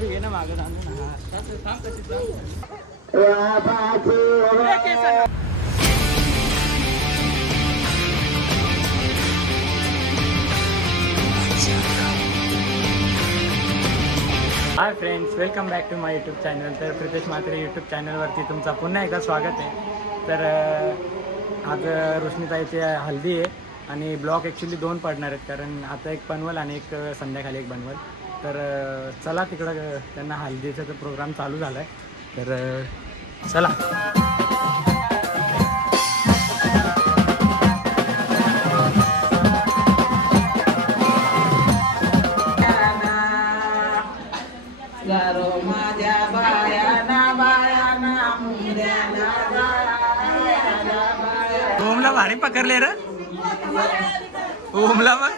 बी घे ना मागं थांबून. थांब कशी hi friends, welcome back to my YouTube channel. तर प्रितेश म्हात्रे यूट्यूब चॅनलवरती तुमचं पुन्हा एकदा स्वागत आहे. तर आज रोशनीताईची हल्दी आहे आणि ब्लॉग ॲक्च्युली 2 पडणार आहेत, कारण आता एक पनवल आणि एक संध्याकाळी एक बनवल. तर चला तिकडं त्यांना हल्दीचा तो प्रोग्राम चालू झाला आहे. तर चला. ओमला भारी पकडले रे. ओमला बघ.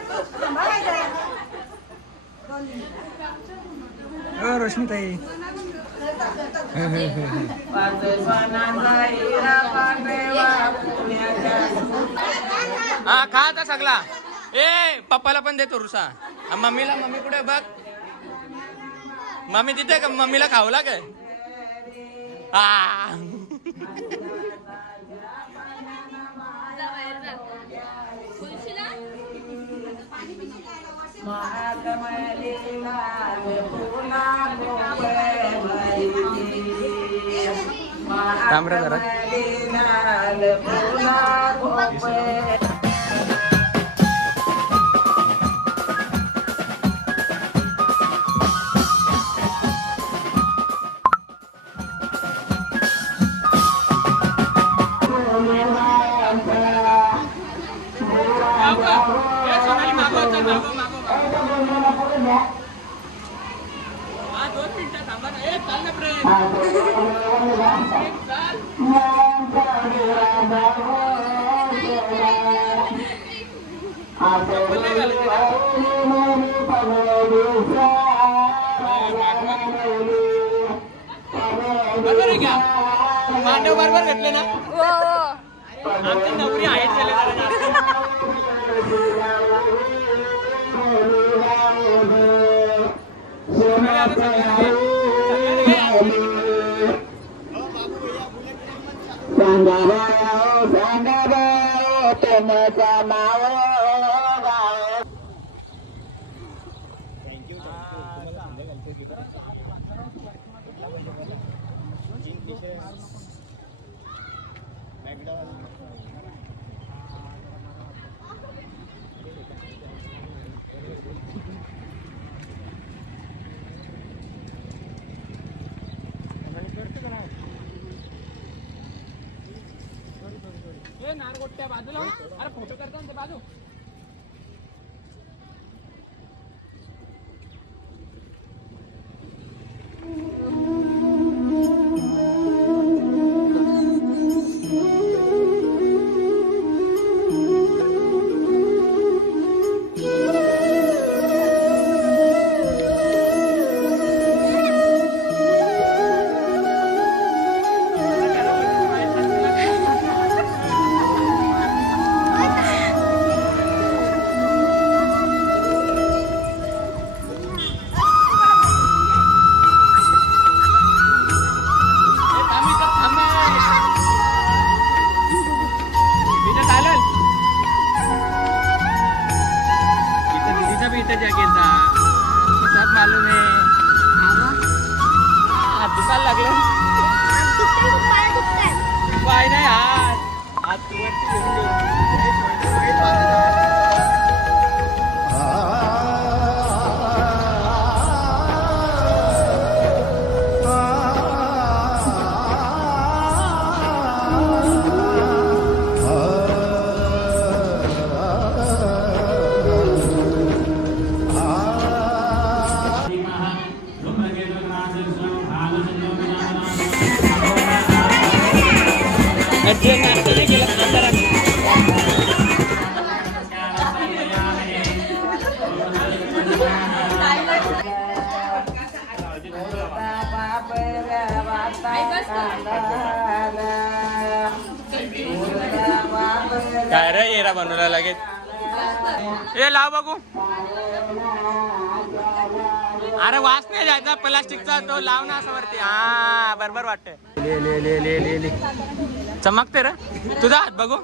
रोशनीताई हा खा आता सगळा. ए पप्पाला पण देतो रुसा. मम्मीला, मम्मी कुठे बघ. मम्मी तिथे का? मम्मीला खावला काय? तांबडा जरा. मांडव बरोबर घेतले ना. आमची नवरी आहेत गेले नारगोट्या बाजूला. अरे फोटो करता ना बाजू. काय रे येरा बनवला लगेच. ए लाव बघू. अरे वास नाही जायचा प्लास्टिकचा तो लाव ना असं वरती. हा बरोबर वाटतंय. ले ले ले ले ले ले चमकते रे तुझा हात बघू.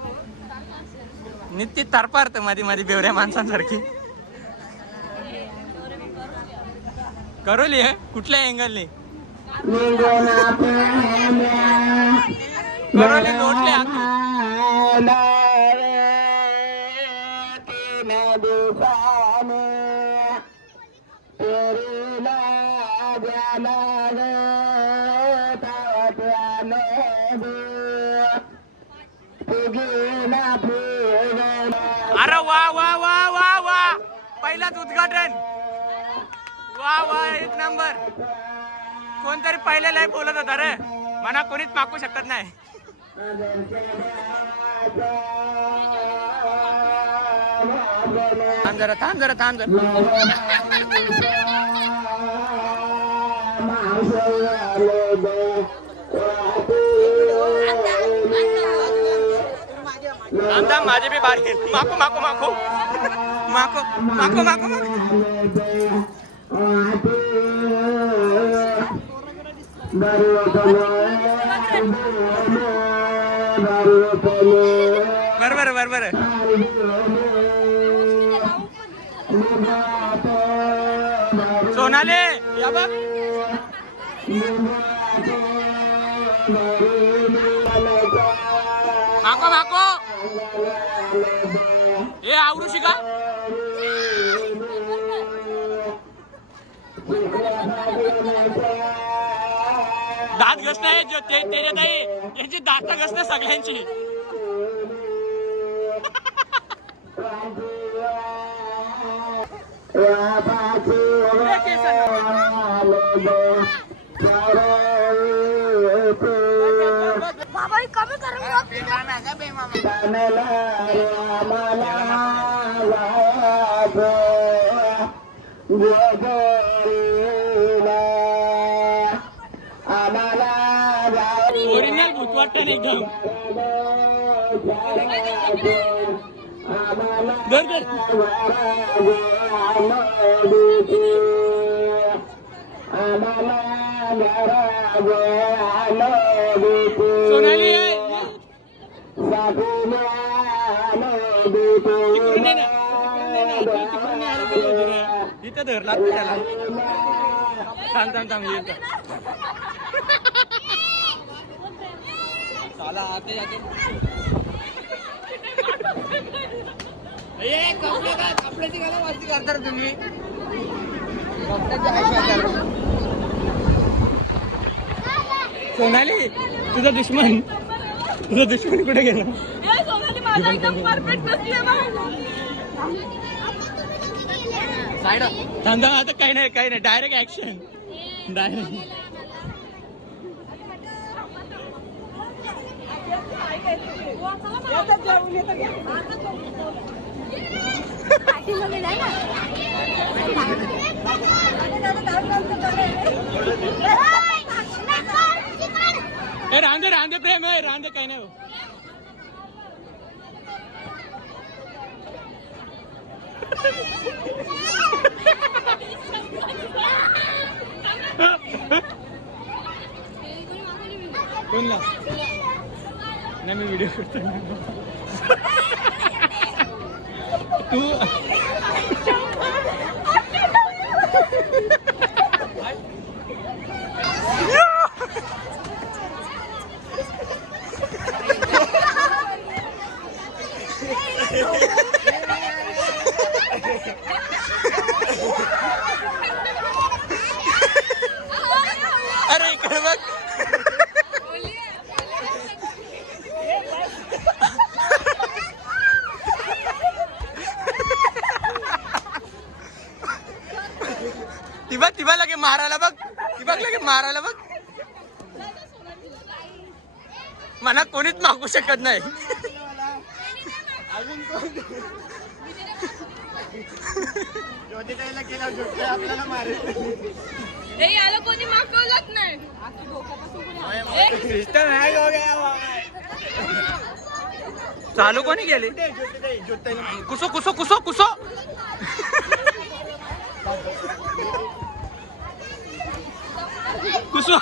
नित्य तरपारत मध्ये मध्ये बेवऱ्या माणसांसारखी. करोली आहे कुठल्या अँगलने करोली लोटले आखी. अरे वा वा वा वा वा पहिलाच उद्घाटन. वा वा एक नंबर. कोणतरी पहिल्याला बोलत होता रे मला कोणीच मागू शकत नाही. थांब जरा थांब जरा थांब जरा. थांब माझे बी बारी माको माको माको माको माको माको माको. बरोबर बरोबर. सोनाले या बघ. माको माको हे आवरू शिका. दात घसणं आहे त्याच्यात आहे यांची दात घसणं सगळ्यांची. कमी करून ओरिजिनल भूत वाटतं एकदम. धर धर. सोनाली इथं धर लागतो त्याला. थांब थांब थांब येत साला आते जाते. कपड्याची गाला वाजती करता तुम्ही. सोनाली तुझा दुश्मन कुठे गेला. थांब आता काही नाही डायरेक्ट ऍक्शन डायरेक्ट. रांधे प्रेम आहे रांधे काही नाही हो. कोणला नाही मी व्हिडिओ करतो तू. अरे इकडे बघ. तिबा लगे मारायला बघ. लगे मारायला बघ. मला कोणीच मागू शकत नाही. आपल्याला मारेल. याला कोणी मागवलंच नाही. चालू कोणी गेले. कुसो कुसो कुसो कुसो. कुसुम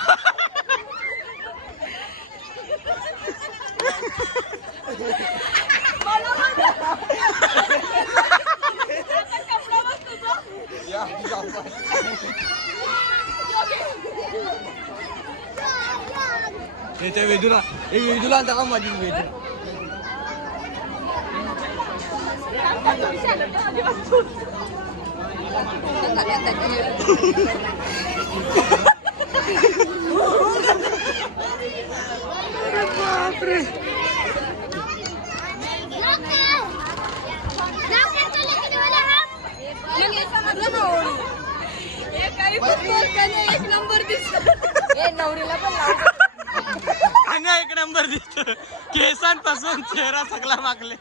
वेदूला वेदूला आणता का माझी वेदू बापरे एक नंबर दिसतो नवरीला पण आणि एक नंबर दिसतो केसांपासून चेहरा सगळा मागले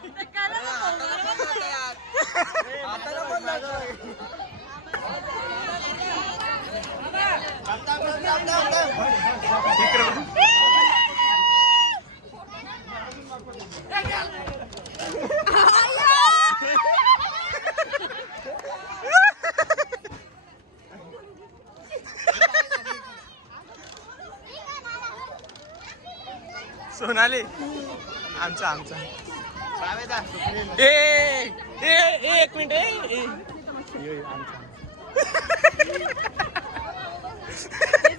सोनाली आमचा आमचा ए ए एक मिनिट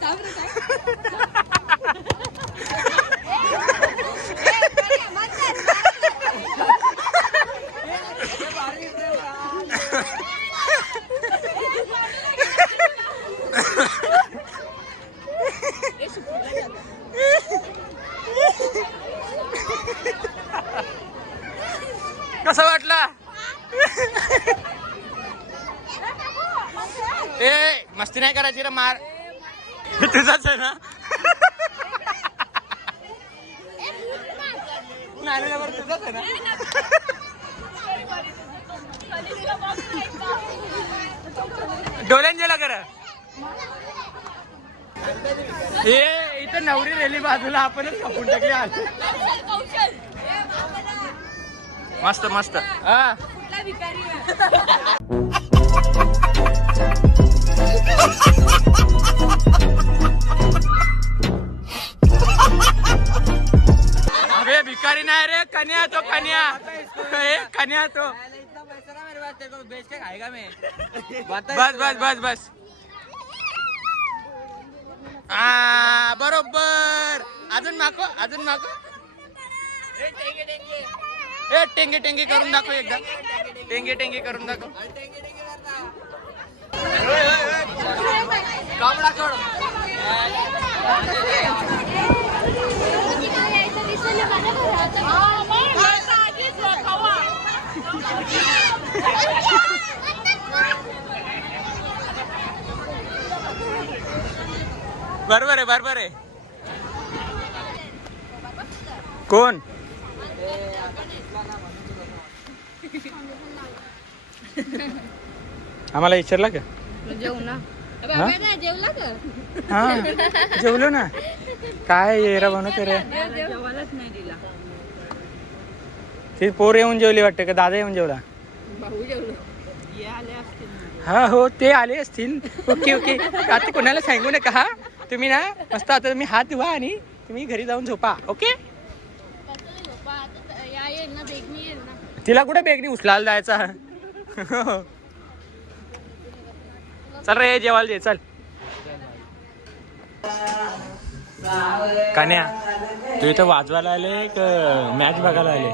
आमचा कसा वाटला ए मस्ती नाही करायची रे मार तुझाच आहे ना नानीला तुझाच आहे ना डोळ्यांजेला करा ए इथं नवरी रेली बाजूला आपणच खपून टाकली आले मस्त मस्त कुठला भिकारी अबे भिकारी नाही रे कन्या तो कन्या कन्या तो बस बस बस बस बरोबर अजून माको ए टेंगे टेंगे करून दाखव एकदा टेंगे टेंगे करून दाखव कामडा सोड बरोबर आहे कोण आम्हाला विचारला का जेवला का हा जेवलो ना काय येरा बनवते रे जेवायलाच नाही दिला ती पोर येऊन जेवली वाटते का दादा येऊन जेवला भाऊ जेवलो ये आले असतील हा हो ते आले असतील ओके ओके आता कोणाला सांगू नका हा तुम्ही ना मस्त आता तुम्ही हात धुवा आणि तुम्ही घरी जाऊन झोपा ओके तिला कुठे बेगनी उचलायला जायचा चल रे जेवायला दे चल कान्या तू इथं वाजवायला आले का मॅच बघायला आले